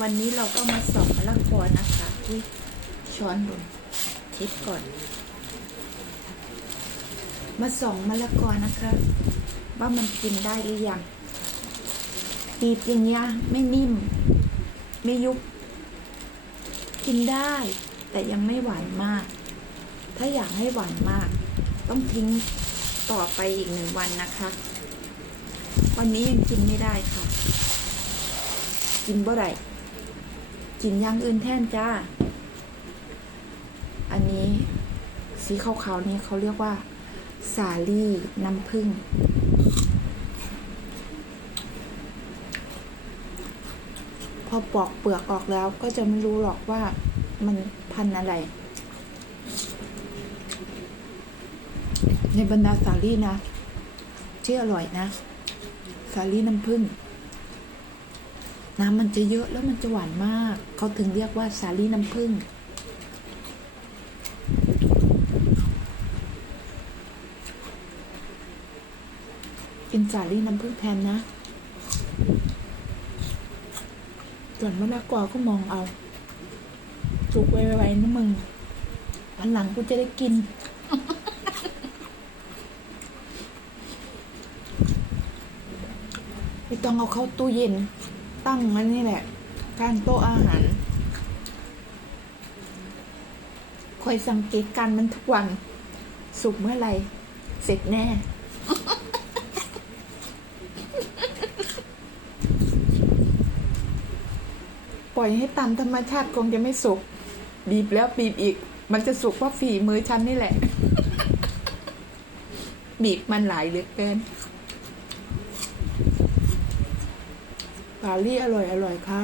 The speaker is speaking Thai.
วันนี้เราก็มาส่องมะละกอนะคะที่ช้อนบนเช็ดก่อน มาส่องมะละกอนะคะ ว่ามันกินได้หรือยังปีบอย่างเงี้ยไม่นิ่ม ไม่ยุบกินได้ แต่ยังไม่หวานมาก ถ้าอยากให้หวานมาก ต้องทิ้งต่อไปอีกหนึ่งวันนะคะ วันนี้ยังกินไม่ได้ค่ะ กินบ่ได้กินอย่างอื่นแทนจ้า อันนี้สีขาวๆนี้เขาเรียกว่า สาลี่น้ำผึ้งพอปอกเปลือกออกแล้วก็จะไม่รู้หรอกว่ามันพันอะไร ในบรรดาสาลี่นะที่อร่อยนะ สาลี่น้ำผึ้ง น้ำมันจะเยอะแล้วมันจะหวานมาก เขาถึงเรียกว่าสาลี่น้ำผึ้งกินสาลี่น้ำผึ้งแทนนะ ส่วนมะละกอก็มองเอาสุกไวๆนะมึงวันหลังกูจะได้กินไม่ต้องเอาเข้าตู้เย็น ตั้งมันนี่แหละข้างโต๊ะอาหารคอยสังเกตการมันทุกวัน สุกเมื่อไรเสร็จแน่ ปล่อยให้ตามธรรมชาติคงจะไม่สุก บีบแล้วบีบอีก มันจะสุกเพราะฝีมือฉันนี่แหละ บีบมันหลายเหลือเกิน ปาลี่อร่อยอร่อยค่ะ